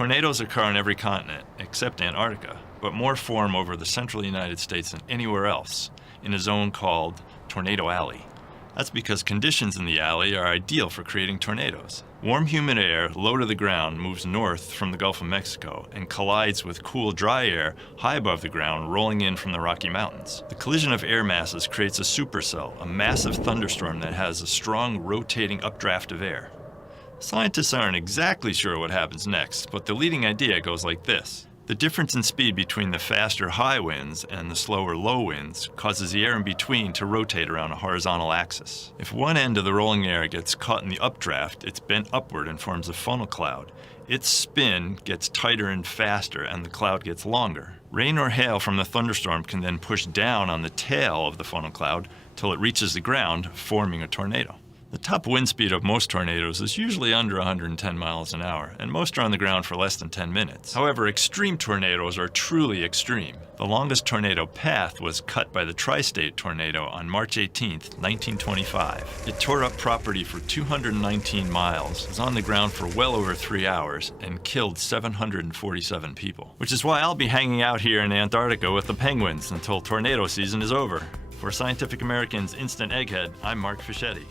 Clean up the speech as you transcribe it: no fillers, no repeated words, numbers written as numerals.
Tornadoes occur on every continent, except Antarctica, but more form over the central United States than anywhere else, in a zone called Tornado Alley. That's because conditions in the alley are ideal for creating tornadoes. Warm, humid air, low to the ground, moves north from the Gulf of Mexico and collides with cool, dry air high above the ground rolling in from the Rocky Mountains. The collision of air masses creates a supercell, a massive thunderstorm that has a strong, rotating updraft of air. Scientists aren't exactly sure what happens next, but the leading idea goes like this. The difference in speed between the faster high winds and the slower low winds causes the air in between to rotate around a horizontal axis. If one end of the rolling air gets caught in the updraft, it's bent upward and forms a funnel cloud. Its spin gets tighter and faster, and the cloud gets longer. Rain or hail from the thunderstorm can then push down on the tail of the funnel cloud till it reaches the ground, forming a tornado. The top wind speed of most tornadoes is usually under 110 miles an hour, and most are on the ground for less than 10 minutes. However, extreme tornadoes are truly extreme. The longest tornado path was cut by the Tri-State tornado on March 18, 1925. It tore up property for 219 miles, was on the ground for well over 3 hours, and killed 747 people. Which is why I'll be hanging out here in Antarctica with the penguins until tornado season is over. For Scientific American's Instant Egghead, I'm Mark Fischetti.